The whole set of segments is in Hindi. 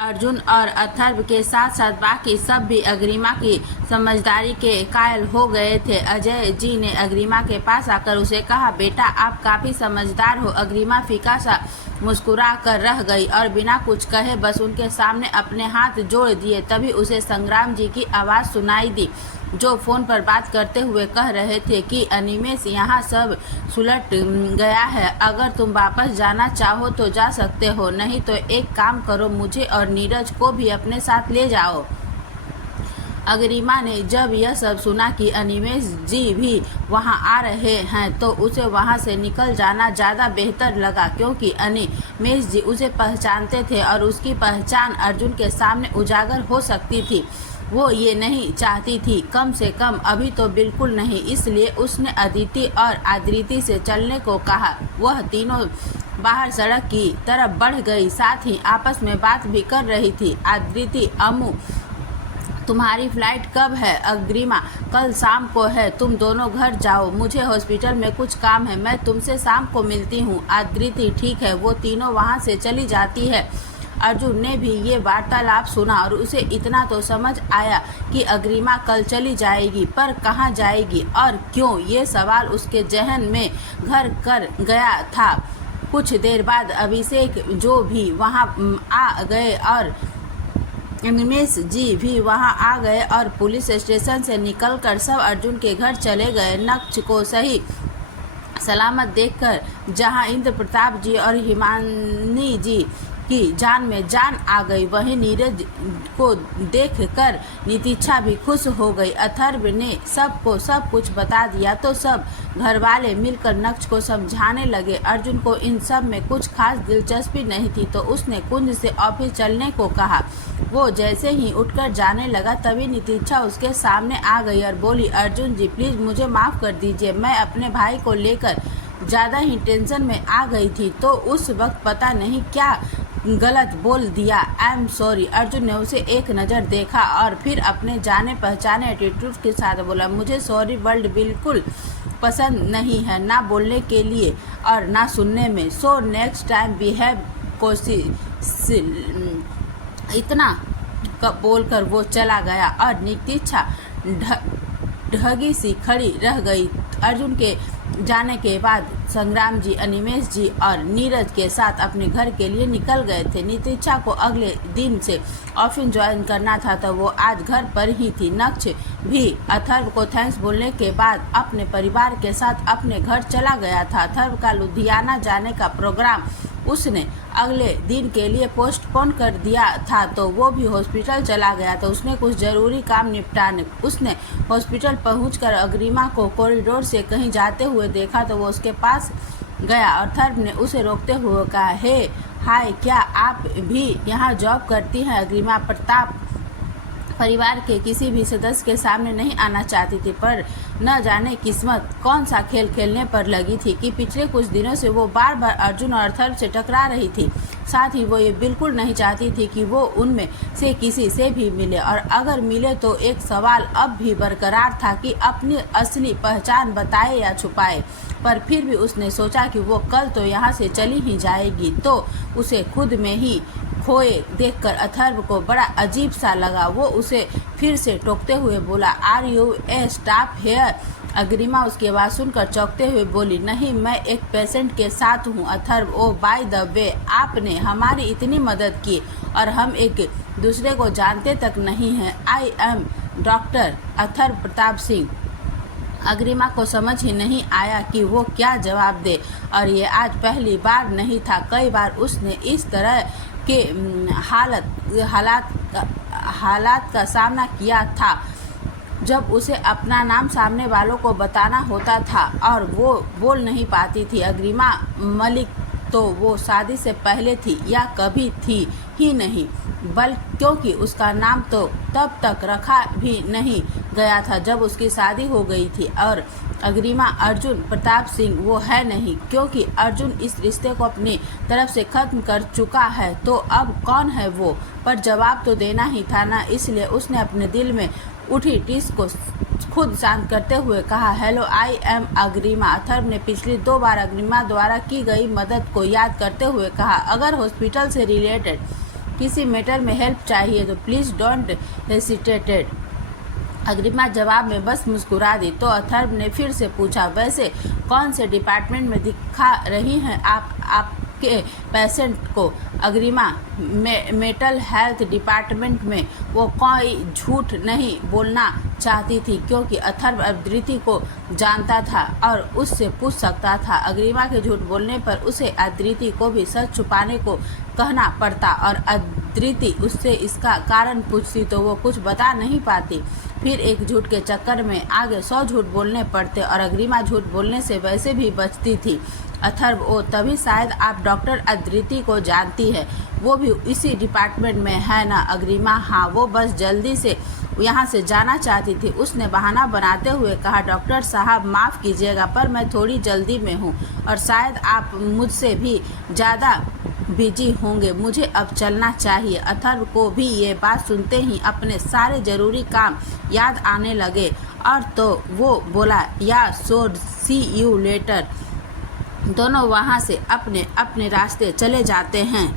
अर्जुन और अथर्व के साथ साथ बाकी सब भी अग्रिमा की समझदारी के कायल हो गए थे। अजय जी ने अग्रिमा के पास आकर उसे कहा, बेटा आप काफ़ी समझदार हो। अग्रिमा फीका सा मुस्कुरा कर रह गई और बिना कुछ कहे बस उनके सामने अपने हाथ जोड़ दिए। तभी उसे संग्राम जी की आवाज़ सुनाई दी, जो फ़ोन पर बात करते हुए कह रहे थे कि अनिमेष, यहाँ सब सुलट गया है। अगर तुम वापस जाना चाहो तो जा सकते हो, नहीं तो एक काम करो, मुझे और नीरज को भी अपने साथ ले जाओ। अग्रिमा ने जब यह सब सुना कि अनिमेष जी भी वहां आ रहे हैं तो उसे वहां से निकल जाना ज़्यादा बेहतर लगा, क्योंकि अनिमेष जी उसे पहचानते थे और उसकी पहचान अर्जुन के सामने उजागर हो सकती थी। वो ये नहीं चाहती थी, कम से कम अभी तो बिल्कुल नहीं। इसलिए उसने अदिति और आदिति से चलने को कहा। वह तीनों बाहर सड़क की तरफ बढ़ गई, साथ ही आपस में बात भी कर रही थी। आदिति, अम्मू तुम्हारी फ्लाइट कब है? अग्रिमा, कल शाम को है। तुम दोनों घर जाओ, मुझे हॉस्पिटल में कुछ काम है, मैं तुमसे शाम को मिलती हूँ। आदिति, ठीक है। वो तीनों वहाँ से चली जाती है। अर्जुन ने भी ये वार्तालाप सुना और उसे इतना तो समझ आया कि अग्रिमा कल चली जाएगी, पर कहाँ जाएगी और क्यों, ये सवाल उसके जहन में घर कर गया था। कुछ देर बाद अभिषेक जो भी वहाँ आ गए और अनिमेष जी भी वहां आ गए और पुलिस स्टेशन से निकलकर सब अर्जुन के घर चले गए। नक्श को सही सलामत देखकर जहां इंद्र प्रताप जी और हिमानी जी की जान में जान आ गई, वहीं नीरज को देखकर नितिक्षा भी खुश हो गई। अथर्व ने सबको सब कुछ बता दिया तो सब घरवाले मिलकर नक्श को समझाने लगे। अर्जुन को इन सब में कुछ खास दिलचस्पी नहीं थी तो उसने कुंज से ऑफिस चलने को कहा। वो जैसे ही उठकर जाने लगा तभी नितिक्षा उसके सामने आ गई और बोली, अर्जुन जी प्लीज़ मुझे माफ़ कर दीजिए, मैं अपने भाई को लेकर ज़्यादा ही टेंशन में आ गई थी तो उस वक्त पता नहीं क्या गलत बोल दिया। I am sorry. अर्जुन ने उसे एक नज़र देखा और फिर अपने जाने पहचाने एटीट्यूड के साथ बोला, मुझे सॉरी वर्ड बिल्कुल पसंद नहीं है, ना बोलने के लिए और ना सुनने में। सो नेक्स्ट टाइम बिहेव कोशिश। इतना बोलकर वो चला गया और नितिक्षा ढगी सी खड़ी रह गई। अर्जुन के जाने के बाद संग्राम जी, अनिमेष जी और नीरज के साथ अपने घर के लिए निकल गए थे। नितिक्षा को अगले दिन से ऑफिस ज्वाइन करना था तो वो आज घर पर ही थी। नक्श भी अथर्व को थैंक्स बोलने के बाद अपने परिवार के साथ अपने घर चला गया था। अथर्व का लुधियाना जाने का प्रोग्राम उसने अगले दिन के लिए पोस्टपोन कर दिया था तो वो भी हॉस्पिटल चला गया तो उसने कुछ ज़रूरी काम निपटाने। उसने हॉस्पिटल पहुंचकर अग्रिमा को कॉरिडोर से कहीं जाते हुए देखा तो वो उसके पास गया और अथर्व ने उसे रोकते हुए कहा, हे हाय, क्या आप भी यहाँ जॉब करती हैं? अग्रिमा प्रताप परिवार के किसी भी सदस्य के सामने नहीं आना चाहती थी, पर न जाने किस्मत कौन सा खेल खेलने पर लगी थी कि पिछले कुछ दिनों से वो बार बार अर्जुन और अथर्व से टकरा रही थी। साथ ही वो ये बिल्कुल नहीं चाहती थी कि वो उनमें से किसी से भी मिले, और अगर मिले तो एक सवाल अब भी बरकरार था कि अपनी असली पहचान बताए या छुपाए। पर फिर भी उसने सोचा कि वो कल तो यहाँ से चली ही जाएगी तो उसे खुद में ही खोए देखकर अथर्व को बड़ा अजीब सा लगा। वो उसे फिर से टोकते हुए बोला, are you a staff here? Agrima उसकी आवाज़ सुनकर चौंकते हुए बोली, नहीं, मैं एक पेशेंट के साथ हूँ। अथर्व, ओ बाय द वे, आपने हमारी इतनी मदद की और हम एक दूसरे को जानते तक नहीं हैं। I am doctor Atharva Pratap Singh. Agrima को समझ ही नहीं आया कि वो क्या जवाब दे, और ये आज पहली बार नहीं था, कई बार उसने इस तरह के हालात का सामना किया था जब उसे अपना नाम सामने वालों को बताना होता था और वो बोल नहीं पाती थी। अग्रिमा मलिक तो वो शादी से पहले थी या कभी थी ही नहीं, क्योंकि उसका नाम तो तब तक रखा भी नहीं गया था जब उसकी शादी हो गई थी। और अग्रिमा अर्जुन प्रताप सिंह वो है नहीं, क्योंकि अर्जुन इस रिश्ते को अपनी तरफ से ख़त्म कर चुका है। तो अब कौन है वो? पर जवाब तो देना ही था ना, इसलिए उसने अपने दिल में उठी टिस को खुद शांत करते हुए कहा, hello, I am Agrima. Atharva ने पिछली 2 बार अग्रिमा द्वारा की गई मदद को याद करते हुए कहा, अगर हॉस्पिटल से रिलेटेड किसी मैटर में हेल्प चाहिए तो प्लीज़ डोंट हेसिटेटेड। अग्रिमा जवाब में बस मुस्कुरा दी। तो अथर्व ने फिर से पूछा, वैसे कौन से डिपार्टमेंट में दिखा रही हैं आपके पेशेंट को? अग्रिमा, मेंटल हेल्थ डिपार्टमेंट में। वो कोई झूठ नहीं बोलना चाहती थी क्योंकि अथर्व अदिति को जानता था और उससे पूछ सकता था। अग्रिमा के झूठ बोलने पर उसे अदिति को भी सच छुपाने को कहना पड़ता और अदिति उससे इसका कारण पूछती तो वो कुछ बता नहीं पाती। फिर एक झूठ के चक्कर में आगे 100 झूठ बोलने पड़ते और अग्रिमा झूठ बोलने से वैसे भी बचती थी। अथर्व, ओ तभी शायद आप डॉक्टर अदिति को जानती है, वो भी इसी डिपार्टमेंट में है ना? अग्रिमा, हाँ, वो बस जल्दी से यहाँ से जाना चाहती थी। उसने बहाना बनाते हुए कहा, डॉक्टर साहब माफ़ कीजिएगा पर मैं थोड़ी जल्दी में हूँ और शायद आप मुझसे भी ज़्यादा बिजी होंगे, मुझे अब चलना चाहिए। अथर्व को भी ये बात सुनते ही अपने सारे ज़रूरी काम याद आने लगे और तो वो बोला, या सो सी यू लेटर। दोनों वहाँ से अपने अपने रास्ते चले जाते हैं।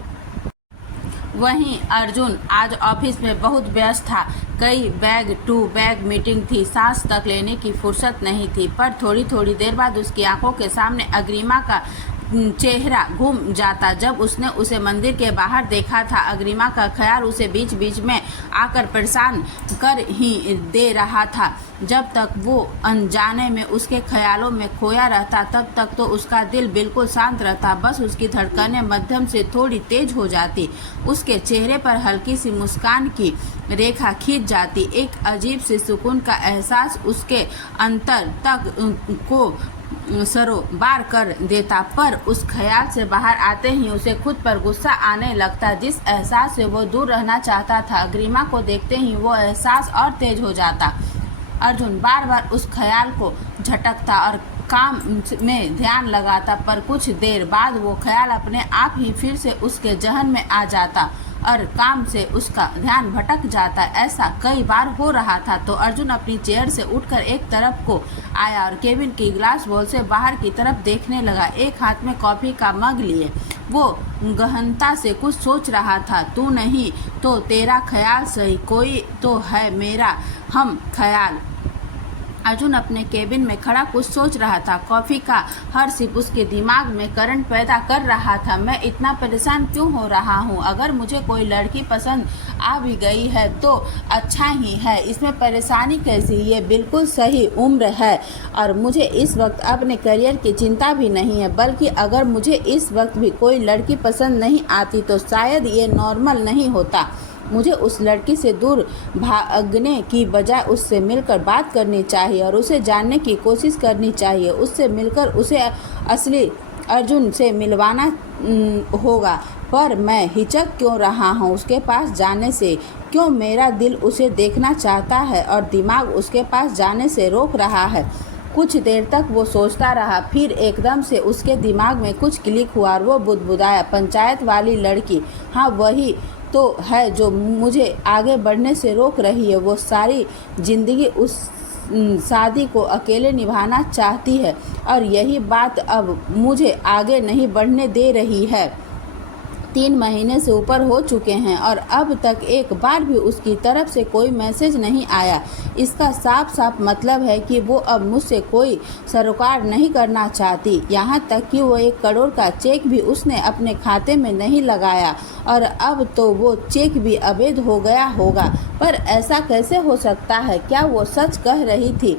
वहीं अर्जुन आज ऑफिस में बहुत व्यस्त था। कई बैग टू बैग मीटिंग थी, सांस तक लेने की फुर्सत नहीं थी। पर थोड़ी थोड़ी देर बाद उसकी आंखों के सामने अग्रिमा का चेहरा घूम जाता। जब उसने उसे मंदिर के बाहर देखा था, अग्रिमा का ख्याल उसे बीच बीच में आकर परेशान कर ही दे रहा था। जब तक वो अनजाने में उसके ख्यालों में खोया रहता तब तक तो उसका दिल बिल्कुल शांत रहता। बस उसकी धड़कनें मध्यम से थोड़ी तेज हो जाती, उसके चेहरे पर हल्की सी मुस्कान की रेखा खींच जाती। एक अजीब सी सुकून का एहसास उसके अंतर तक को सरोबार कर देता। पर उस ख्याल से बाहर आते ही उसे खुद पर गुस्सा आने लगता, जिस एहसास से वो दूर रहना चाहता था। अग्रिमा को देखते ही वो एहसास और तेज हो जाता। अर्जुन बार बार उस ख्याल को झटकता और काम में ध्यान लगाता, पर कुछ देर बाद वो ख्याल अपने आप ही फिर से उसके जहन में आ जाता और काम से उसका ध्यान भटक जाता। ऐसा कई बार हो रहा था। तो अर्जुन अपनी चेयर से उठकर एक तरफ को आया और केबिन की ग्लास वॉल से बाहर की तरफ देखने लगा। एक हाथ में कॉफी का मग लिए वो गहनता से कुछ सोच रहा था। तू नहीं तो तेरा ख्याल सही, कोई तो है मेरा हम ख्याल। अर्जुन अपने केबिन में खड़ा कुछ सोच रहा था। कॉफ़ी का हर सिप उसके दिमाग में करंट पैदा कर रहा था। मैं इतना परेशान क्यों हो रहा हूँ? अगर मुझे कोई लड़की पसंद आ भी गई है तो अच्छा ही है, इसमें परेशानी कैसी? ये बिल्कुल सही उम्र है और मुझे इस वक्त अपने करियर की चिंता भी नहीं है। बल्कि अगर मुझे इस वक्त भी कोई लड़की पसंद नहीं आती तो शायद ये नॉर्मल नहीं होता। मुझे उस लड़की से दूर भागने की बजाय उससे मिलकर बात करनी चाहिए और उसे जानने की कोशिश करनी चाहिए। उससे मिलकर उसे असली अर्जुन से मिलवाना होगा। पर मैं हिचक क्यों रहा हूँ उसके पास जाने से? क्यों मेरा दिल उसे देखना चाहता है और दिमाग उसके पास जाने से रोक रहा है? कुछ देर तक वो सोचता रहा, फिर एकदम से उसके दिमाग में कुछ क्लिक हुआ और वो बुदबुदाया, पंचायत वाली लड़की, हाँ वही तो है जो मुझे आगे बढ़ने से रोक रही है। वो सारी ज़िंदगी उस शादी को अकेले निभाना चाहती है और यही बात अब मुझे आगे नहीं बढ़ने दे रही है। 3 महीने से ऊपर हो चुके हैं और अब तक एक बार भी उसकी तरफ से कोई मैसेज नहीं आया। इसका साफ साफ मतलब है कि वो अब मुझसे कोई सरोकार नहीं करना चाहती। यहाँ तक कि वो 1 करोड़ का चेक भी उसने अपने खाते में नहीं लगाया और अब तो वो चेक भी अवैध हो गया होगा। पर ऐसा कैसे हो सकता है? क्या वो सच कह रही थी?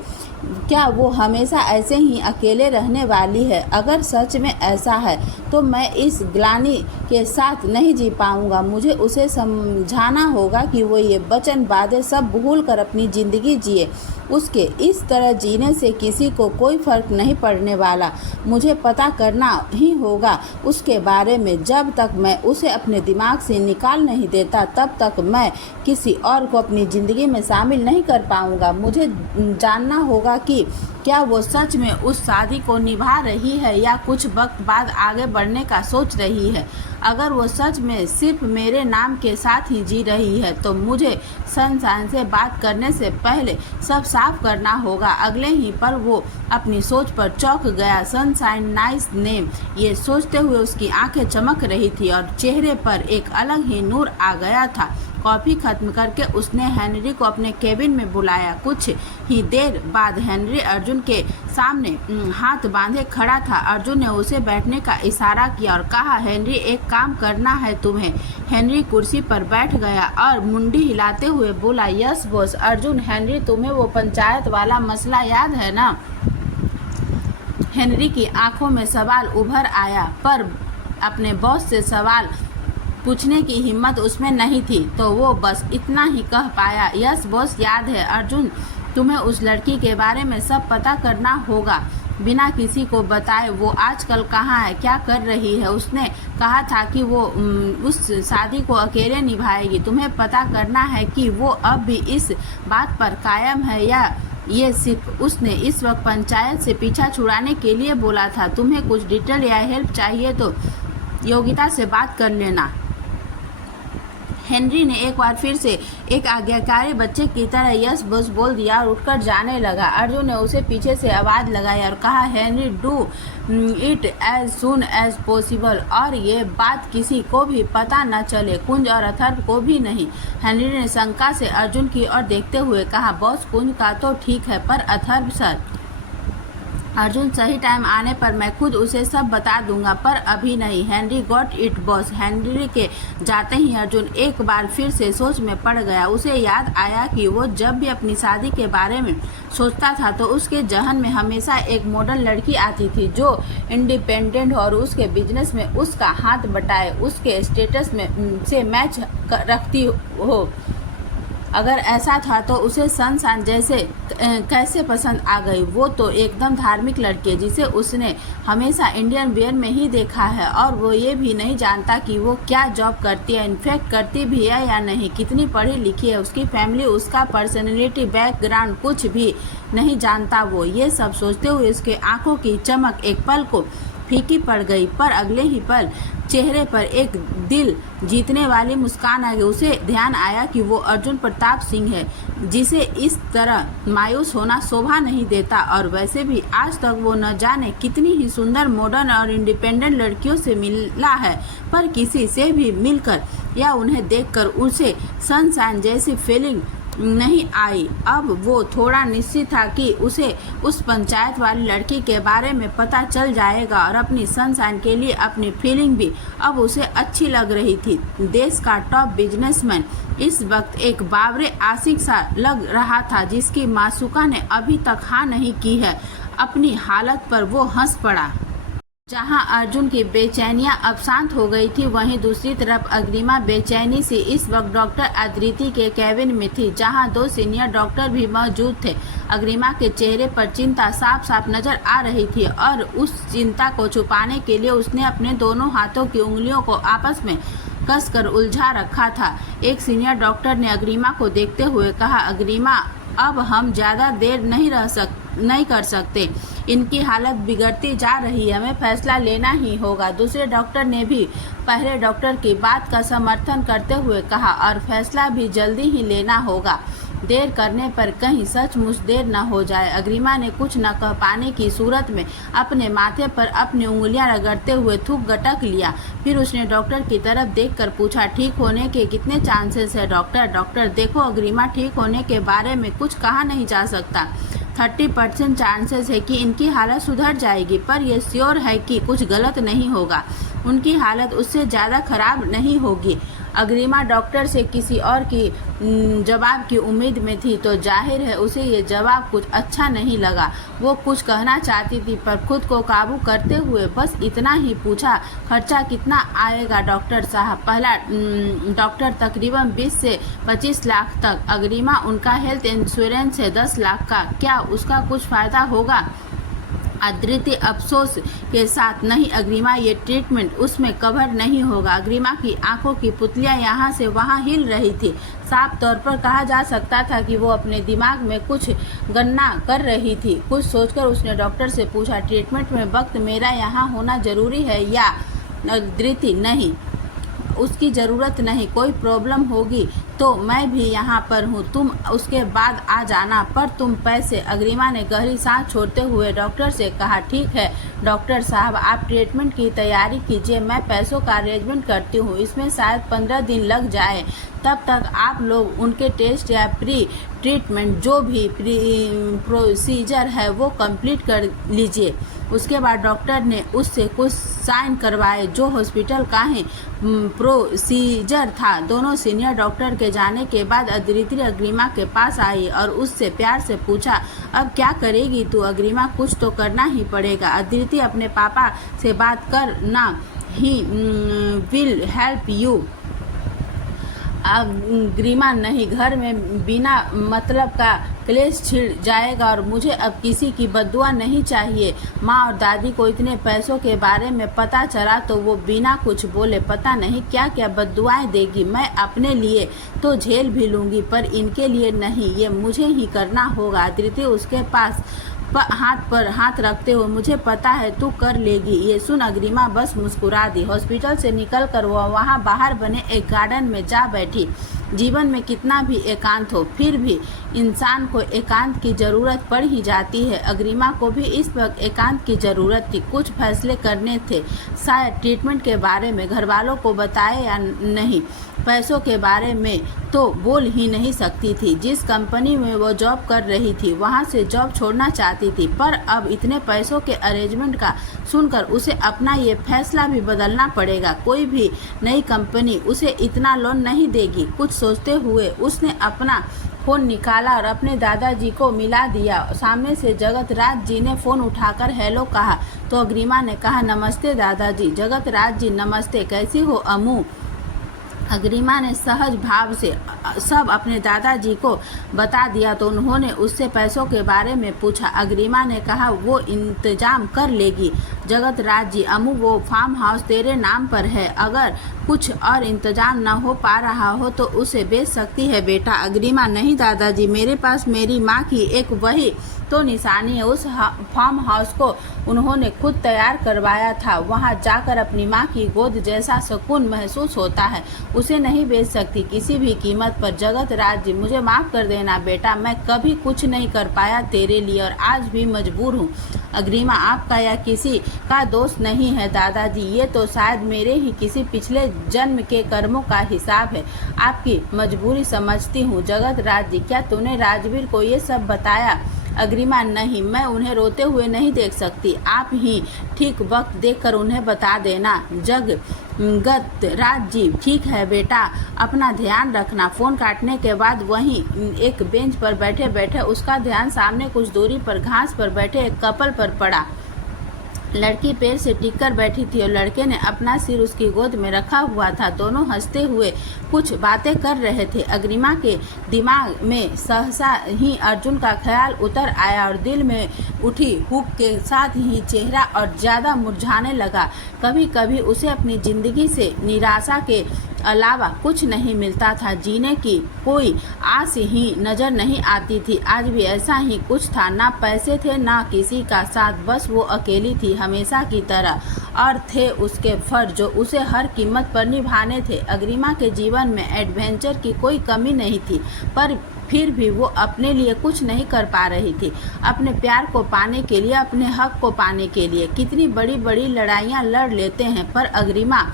क्या वो हमेशा ऐसे ही अकेले रहने वाली है? अगर सच में ऐसा है तो मैं इस ग्लानि के साथ नहीं जी पाऊंगा। मुझे उसे समझाना होगा कि वो ये वचन बातें सब भूल कर अपनी ज़िंदगी जिए। उसके इस तरह जीने से किसी को कोई फ़र्क नहीं पड़ने वाला। मुझे पता करना ही होगा उसके बारे में। जब तक मैं उसे अपने दिमाग से निकाल नहीं देता तब तक मैं किसी और को अपनी ज़िंदगी में शामिल नहीं कर पाऊंगा। मुझे जानना होगा कि क्या वो सच में उस शादी को निभा रही है या कुछ वक्त बाद आगे बढ़ने का सोच रही है। अगर वो सच में सिर्फ मेरे नाम के साथ ही जी रही है तो मुझे सनशाइन से बात करने से पहले सब साफ करना होगा। अगले ही पल वो अपनी सोच पर चौंक गया। सनशाइन नाइस नेम, ये सोचते हुए उसकी आंखें चमक रही थी और चेहरे पर एक अलग ही नूर आ गया था। कॉफी खत्म करके उसने हेनरी को अपने केबिन में बुलाया। कुछ ही देर बाद हेनरी अर्जुन के सामने हाथ बांधे खड़ा था। अर्जुन ने उसे बैठने का इशारा किया और कहा, हेनरी एक काम करना है तुम्हें। हेनरी कुर्सी पर बैठ गया और मुंडी हिलाते हुए बोला, यस बॉस। अर्जुन, हेनरी तुम्हें वो पंचायत वाला मसला याद है ना? हेनरी की आंखों में सवाल उभर आया पर अपने बॉस से सवाल पूछने की हिम्मत उसमें नहीं थी, तो वो बस इतना ही कह पाया, यस बॉस याद है। अर्जुन, तुम्हें उस लड़की के बारे में सब पता करना होगा, बिना किसी को बताए वो आजकल कहाँ है, क्या कर रही है। उसने कहा था कि वो उस शादी को अकेले निभाएगी। तुम्हें पता करना है कि वो अब भी इस बात पर कायम है या ये सिर्फ उसने इस वक्त पंचायत से पीछा छुड़ाने के लिए बोला था। तुम्हें कुछ डिटेल या हेल्प चाहिए तो योगिता से बात कर लेना। हेनरी ने एक बार फिर से एक आज्ञाकारी बच्चे की तरह यस बॉस बोल दिया और उठकर जाने लगा। अर्जुन ने उसे पीछे से आवाज़ लगाई और कहा, Henry do it as soon as possible, और ये बात किसी को भी पता न चले, कुंज और अथर्व को भी नहीं। हेनरी ने शंका से अर्जुन की ओर देखते हुए कहा, बॉस कुंज का तो ठीक है पर अथर्व सर? अर्जुन, सही टाइम आने पर मैं खुद उसे सब बता दूंगा, पर अभी नहीं। Henry got it boss. Henry के जाते ही अर्जुन एक बार फिर से सोच में पड़ गया। उसे याद आया कि वो जब भी अपनी शादी के बारे में सोचता था तो उसके जहन में हमेशा एक मॉडर्न लड़की आती थी जो इंडिपेंडेंट और उसके बिजनेस में उसका हाथ बटाए, उसके स्टेटस में से मैच रखती हो। अगर ऐसा था तो उसे सनशाइन जैसे कैसे पसंद आ गई? वो तो एकदम धार्मिक लड़की है जिसे उसने हमेशा इंडियन वेयर में ही देखा है, और वो ये भी नहीं जानता कि वो क्या जॉब करती है, इनफैक्ट करती भी है या नहीं, कितनी पढ़ी लिखी है, उसकी फैमिली, उसका पर्सनैलिटी, बैकग्राउंड कुछ भी नहीं जानता वो। ये सब सोचते हुए उसके आंखों की चमक एक पल को फीकी पड़ गई, पर अगले ही पल चेहरे पर एक दिल जीतने वाली मुस्कान आ गई। उसे ध्यान आया कि वो अर्जुन प्रताप सिंह है, जिसे इस तरह मायूस होना शोभा नहीं देता, और वैसे भी आज तक वो न जाने कितनी ही सुंदर, मॉडर्न और इंडिपेंडेंट लड़कियों से मिला है, पर किसी से भी मिलकर या उन्हें देखकर उसे सनशाइन जैसी फीलिंग नहीं आई। अब वो थोड़ा निश्चित था कि उसे उस पंचायत वाली लड़की के बारे में पता चल जाएगा, और अपनी सनशाइन के लिए अपनी फीलिंग भी अब उसे अच्छी लग रही थी। देश का टॉप बिजनेसमैन इस वक्त एक बावरे आशिक सा लग रहा था जिसकी मासूका ने अभी तक हाँ नहीं की है। अपनी हालत पर वो हंस पड़ा। जहां अर्जुन की बेचैनियां अब शांत हो गई थी, वहीं दूसरी तरफ अग्रिमा बेचैनी से इस वक्त डॉक्टर अदिति के केबिन में थी, जहां 2 सीनियर डॉक्टर भी मौजूद थे। अग्रिमा के चेहरे पर चिंता साफ साफ नजर आ रही थी, और उस चिंता को छुपाने के लिए उसने अपने दोनों हाथों की उंगलियों को आपस में कसकर उलझा रखा था। एक सीनियर डॉक्टर ने अग्रिमा को देखते हुए कहा, अग्रिमा, अब हम ज़्यादा देर नहीं कर सकते, इनकी हालत बिगड़ती जा रही है, हमें फैसला लेना ही होगा। दूसरे डॉक्टर ने भी पहले डॉक्टर की बात का समर्थन करते हुए कहा, और फैसला भी जल्दी ही लेना होगा, देर करने पर कहीं सचमुच देर न हो जाए। अग्रिमा ने कुछ न कह पाने की सूरत में अपने माथे पर अपनी उंगलियां रगड़ते हुए थूक गटक लिया। फिर उसने डॉक्टर की तरफ देखकर पूछा, ठीक होने के कितने चांसेस है डॉक्टर? डॉक्टर, देखो अग्रिमा, ठीक होने के बारे में कुछ कहा नहीं जा सकता। 30% चांसेस है कि इनकी हालत सुधर जाएगी, पर यह श्योर है कि कुछ गलत नहीं होगा, उनकी हालत उससे ज़्यादा खराब नहीं होगी। अग्रिमा डॉक्टर से किसी और की जवाब की उम्मीद में थी, तो जाहिर है उसे ये जवाब कुछ अच्छा नहीं लगा। वो कुछ कहना चाहती थी, पर खुद को काबू करते हुए बस इतना ही पूछा, खर्चा कितना आएगा डॉक्टर साहब? पहला डॉक्टर, तकरीबन 20 से 25 लाख तक। अग्रिमा, उनका हेल्थ इंश्योरेंस है 10 लाख का, क्या उसका कुछ फ़ायदा होगा? अदिति अफसोस के साथ, नहीं अग्रिमा, ये ट्रीटमेंट उसमें कवर नहीं होगा। अग्रिमा की आंखों की पुतलियां यहाँ से वहाँ हिल रही थी। साफ तौर पर कहा जा सकता था कि वो अपने दिमाग में कुछ गणना कर रही थी। कुछ सोचकर उसने डॉक्टर से पूछा, ट्रीटमेंट में वक्त मेरा यहाँ होना जरूरी है या? अदिति, नहीं, उसकी ज़रूरत नहीं, कोई प्रॉब्लम होगी तो मैं भी यहाँ पर हूँ, तुम उसके बाद आ जाना, पर तुम पैसे। अग्रिमा ने गहरी सांस छोड़ते हुए डॉक्टर से कहा, ठीक है डॉक्टर साहब, आप ट्रीटमेंट की तैयारी कीजिए, मैं पैसों का अरेंजमेंट करती हूँ। इसमें शायद 15 दिन लग जाए, तब तक आप लोग उनके टेस्ट या प्री ट्रीटमेंट जो भी प्रोसीजर है वो कंप्लीट कर लीजिए। उसके बाद डॉक्टर ने उससे कुछ साइन करवाए जो हॉस्पिटल का ही प्रोसीजर था। दोनों सीनियर डॉक्टर के जाने के बाद अदिति अग्रिमा के पास आई और उससे प्यार से पूछा, अब क्या करेगी तू अग्रिमा, कुछ तो करना ही पड़ेगा। अदिति अपने पापा से बात कर ना, he will help you. Agrima, नहीं, घर में बिना मतलब का क्लेश छिड़ जाएगा और मुझे अब किसी की बद्दुआ नहीं चाहिए। माँ और दादी को इतने पैसों के बारे में पता चला तो वो बिना कुछ बोले पता नहीं क्या क्या बद्दुआएं देगी। मैं अपने लिए तो झेल भी लूँगी पर इनके लिए नहीं, ये मुझे ही करना होगा। अदिति उसके पास हाथ पर हाथ रखते हुए, मुझे पता है तू कर लेगी। ये सुन अग्रिमा बस मुस्कुरा दी। हॉस्पिटल से निकलकर वह वहाँ बाहर बने एक गार्डन में जा बैठी। जीवन में कितना भी एकांत हो, फिर भी इंसान को एकांत की ज़रूरत पड़ ही जाती है। अग्रिमा को भी इस वक्त एकांत की ज़रूरत थी। कुछ फैसले करने थे, शायद ट्रीटमेंट के बारे में घर वालों को बताए या नहीं, पैसों के बारे में तो बोल ही नहीं सकती थी। जिस कंपनी में वो जॉब कर रही थी वहाँ से जॉब छोड़ना चाहती थी, पर अब इतने पैसों के अरेंजमेंट का सुनकर उसे अपना ये फैसला भी बदलना पड़ेगा। कोई भी नई कंपनी उसे इतना लोन नहीं देगी। कुछ सोचते हुए उसने अपना फ़ोन निकाला और अपने दादाजी को मिला दिया। सामने से जगत राज जी ने फ़ोन उठाकर हेलो कहा तो अग्रिमा ने कहा, नमस्ते दादाजी। जगत राज जी, नमस्ते, कैसी हो अम्मू? अग्रिमा ने सहज भाव से सब अपने दादाजी को बता दिया तो उन्होंने उससे पैसों के बारे में पूछा। अग्रिमा ने कहा वो इंतजाम कर लेगी। जगत राज जी, अम्मू वो फार्म हाउस तेरे नाम पर है, अगर कुछ और इंतजाम न हो पा रहा हो तो उसे बेच सकती है बेटा। अग्रिमा, नहीं दादाजी, मेरे पास मेरी माँ की एक वही तो निशानी है। उस फार्म हाउस को उन्होंने खुद तैयार करवाया था। वहां जाकर अपनी माँ की गोद जैसा सुकून महसूस होता है, उसे नहीं बेच सकती किसी भी कीमत पर। जगत राज जी, मुझे माफ़ कर देना बेटा, मैं कभी कुछ नहीं कर पाया तेरे लिए और आज भी मजबूर हूँ। अग्रिमा, आपका या किसी का दोष नहीं है दादाजी, ये तो शायद मेरे ही किसी पिछले जन्म के कर्मों का हिसाब है। आपकी मजबूरी समझती हूँ। जगत राज जी, क्या तूने राजवीर को ये सब बताया? अग्रिमा, नहीं, मैं उन्हें रोते हुए नहीं देख सकती, आप ही ठीक वक्त देखकर उन्हें बता देना। जगत राज जी, ठीक है बेटा, अपना ध्यान रखना। फ़ोन काटने के बाद वहीं एक बेंच पर बैठे बैठे उसका ध्यान सामने कुछ दूरी पर घास पर बैठे एक कपल पर पड़ा। लड़की पैर से टिक कर बैठी थी और लड़के ने अपना सिर उसकी गोद में रखा हुआ था। दोनों हंसते हुए कुछ बातें कर रहे थे। अग्रिमा के दिमाग में सहसा ही अर्जुन का ख्याल उतर आया और दिल में उठी हुक के साथ ही चेहरा और ज़्यादा मुरझाने लगा। कभी कभी उसे अपनी ज़िंदगी से निराशा के अलावा कुछ नहीं मिलता था, जीने की कोई आस ही नज़र नहीं आती थी। आज भी ऐसा ही कुछ था, ना पैसे थे ना किसी का साथ, बस वो अकेली थी हमेशा की तरह, और थे उसके फर्ज जो उसे हर कीमत पर निभाने थे। अग्रिमा के जीवन में एडवेंचर की कोई कमी नहीं थी, पर फिर भी वो अपने लिए कुछ नहीं कर पा रही थी। अपने प्यार को पाने के लिए, अपने हक को पाने के लिए कितनी बड़ी बड़ी लड़ाइयाँ लड़ लेते हैं, पर अग्रिमा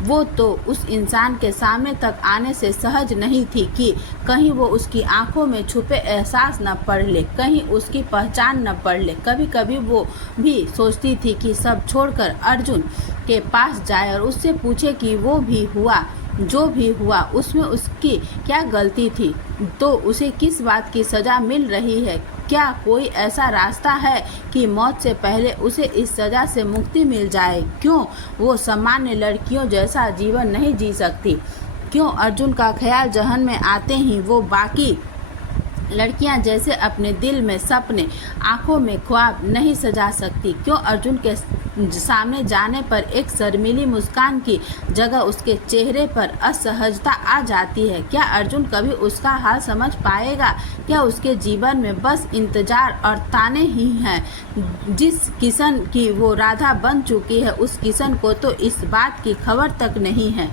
वो तो उस इंसान के सामने तक आने से सहज नहीं थी कि कहीं वो उसकी आंखों में छुपे एहसास न पढ़ ले, कहीं उसकी पहचान न पढ़ ले। कभी कभी वो भी सोचती थी कि सब छोड़कर अर्जुन के पास जाए और उससे पूछे कि वो भी हुआ जो भी हुआ उसमें उसकी क्या गलती थी, तो उसे किस बात की सज़ा मिल रही है। क्या कोई ऐसा रास्ता है कि मौत से पहले उसे इस सज़ा से मुक्ति मिल जाए? क्यों वो सामान्य लड़कियों जैसा जीवन नहीं जी सकती? क्यों अर्जुन का ख्याल जहन में आते ही वो बाकी लड़कियां जैसे अपने दिल में सपने, आंखों में ख्वाब नहीं सजा सकती? क्यों अर्जुन के सामने जाने पर एक शर्मीली मुस्कान की जगह उसके चेहरे पर असहजता आ जाती है? क्या अर्जुन कभी उसका हाल समझ पाएगा? क्या उसके जीवन में बस इंतजार और ताने ही हैं? जिस किशन की वो राधा बन चुकी है, उस किशन को तो इस बात की खबर तक नहीं है।